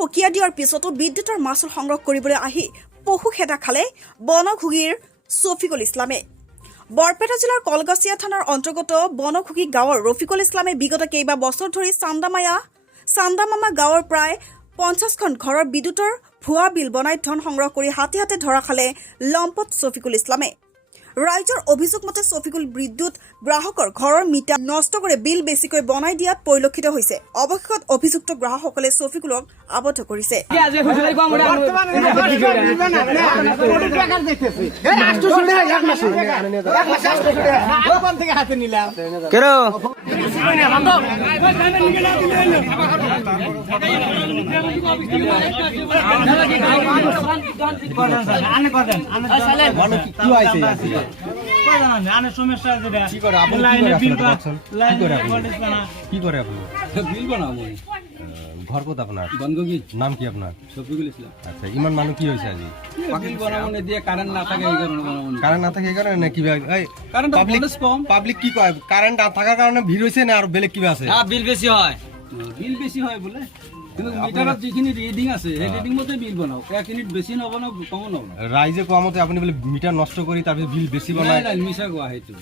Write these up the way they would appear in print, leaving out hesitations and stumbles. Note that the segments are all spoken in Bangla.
সকীয়া দিয়াৰ পিছতো বিদ্যুতৰ মাচুল সংগ্ৰহ কৰিবলৈ আহি পশু খেদা খালে বনঘুগীৰ ছফিকুল ইছলামে। বৰপেটা জিলাৰ কলগাছিয়া থানাৰ অন্তৰ্গত বনঘুগী গাঁৱৰ ৰফিকুল ইছলামে বিগত কেইবা বছৰ ধৰি চান্দামামা গাঁৱৰ প্ৰায় 50খন ঘৰৰ বিদ্যুতৰ ভুৱা বিল বনাই ধন সংগ্ৰহ কৰি হাতে হাতে ধৰা খালে লম্পট ছফিকুল ইছলামে। ৰাইজৰ অভিযোগ মতে ছফিকুল বিদ্যুৎ গ্ৰাহকৰ ঘৰৰ মিটাৰ নষ্ট কৰি বিল বেছিকৈ বনাই দিয়াত পৰিলক্ষিত হৈছে। অৱশেষত অভিযুক্ত গ্ৰাহকসকলে ছফিকুলক আবদ্ধ কৰিছে। ঘর কত আপনার? বনগগি। নাম কি আপনার? শফিকুল ইসলাম। আচ্ছা, ইমান মানুষ কি হয়েছে আজি? পাকিল বানামনে দিয়ে কারেন্ট না থাকে এই কারণে বানামনে। কারেন্ট না থাকে এই কারণে কি ভাই? এই কারেন্ট পাবলিক কি কয়? কারেন্ট না থাকার কারণে ভিড় হইছে না আর বেলেগ কি আছে? হ্যাঁ, বিল বেশি হয়। বিল বেশি হয় বলে? কিন্তু মিটারত যিখিনি রিডিং আছে সেই রিডিং মতে বিল বানাও। 1 ইউনিট বেশি নব না কম নব। রাইজে কোয়া মতে আপনি বলে মিটার নষ্ট করি তারপর বিল বেশি বানায়। না মিছা কোয়া হয়তো।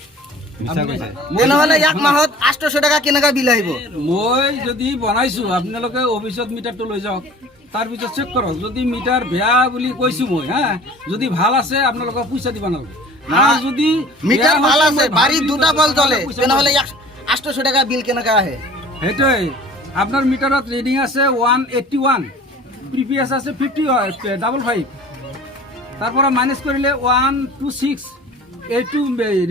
মিছা কইছে। তেনেহলে এক মাহত 800 টাকা কেনেকা বিল আহিব? মই যদি বনাইছো আপোনালোকে অফিসত মিটারটো লৈ যাওক, তাৰ পিছত চেক কৰক। যদি মিটাৰ বেয়া বুলি কৈছো মই, হ্যাঁ, যদি ভাল আছে আপোনালোকে পইচা দিবা নালাগে। না যদি মিটার ভাল আছে, বাড়ি দুটা বল জ্বলে, তেনেহলে 800 টাকা বিল কেনেকা আহে? সেইটোই আপনার মিটারত রিডিং আছে 181, প্রিভিয়াস আছে 55, তারপরে মাইনাস করিলে 126, এইটো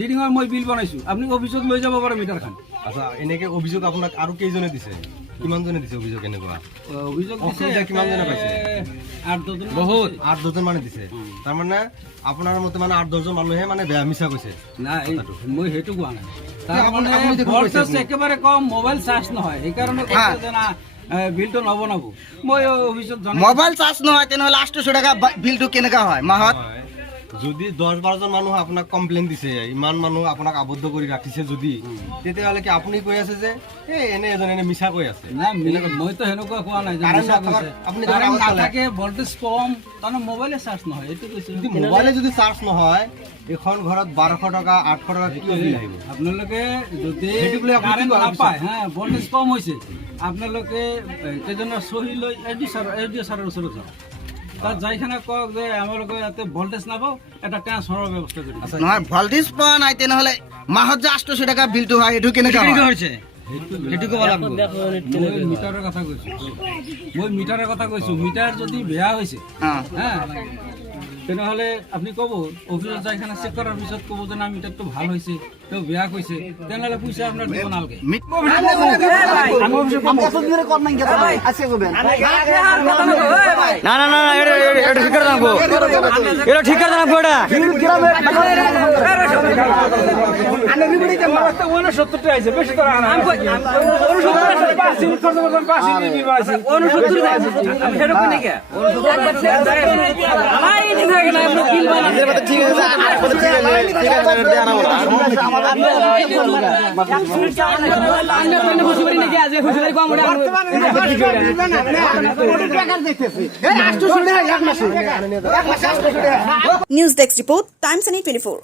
রিডিংৰ মই বিল বনাইছো। আপনি অফিসত লৈ যাব পাৰে মিটাৰখন। আচ্ছা, এনেকে অভিযোগ আপোনাক আৰু কেইজনে দিছে? কিমান জনে দিছে অভিযোগ? এনেকুৱা অভিযোগ দিছে কিমান জনে পাইছে? 8-10 বহুত 8-10 মানে দিছে। তাৰ মানে আপোনাৰ মতে মানে 8-10 মানুহে মানে বেয়া মিছা কৈছে। না, মই হেতু কোৱা নাই। তাৰমানে ভল্টেজ একেবাৰে কম, মোবাইল চাৰ্জ নহয়, এই কাৰণে কৈছে যে না বিলটো নবনাব। মই অফিসত মোবাইল চার্জ নহয়, তেনেহলে 800 টাকা বিলটো কেনেকা হয় মাহত? যদি 10-12 জন মানুহ আপোনাক কমপ্লেইন দিছে, ইমান মানুহ আপোনাক আবদ্ধ কৰি ৰাখিছে, যদি তেতিয়াহ'লে কি আপুনি কৈ আছে যে এনে এজন এনে মিছা কৈ আছে? না, মইতো সেনেকুৱা কোৱা নাই। আপুনি নাথাকে, ভল্টেজ কম, তাৰমানে মোবাইলে চাৰ্জ নহয়, এইটো কৈছে। যদি মোবাইলে যদি চাৰ্জ নহয়, এখন ঘৰত 1200 টকা 800 টকা কি বিল আহিব? আপোনালোকে যদি কাৰেণ্ট নাপায়, হ্যাঁ, ভল্টেজ কম হৈছে, আপোনালোকে কেইজনৰ চহী লৈ এডি ছাৰৰ ওচৰত যাওক। তাত যাইখানে কওক যে আমালোকে ইয়াতে ভল্টেজ নাপাওঁ, এটা ট্ৰান্সফৰ্মাৰৰ ব্যৱস্থা কৰি। নহয়, ভল্টেজ পোৱা নাই, তেনেহলে মাহত যে 800 টাকা বিলটো হয়, এইটো কেনেকা হৈছে? সেইটো ক'ব লাগিব। মই মিটাৰৰ কথা কৈছো। মিটাৰ যদি বেয়া হৈছে, হ্যাঁ, তেনেহলে আপনি কব, অফিসত যাইখানে চেক কৰাৰ পিছত কব যে না মিটাৰটো ভাল হৈছে, তেওঁ বেয়া কৈছে, তেনেহলে পইচা আপোনাৰ দিব নালাগে। না না না, এটা ঠিক করে জানাবো, এটা ঠিক করে জানাবো। News desk report, Times 24।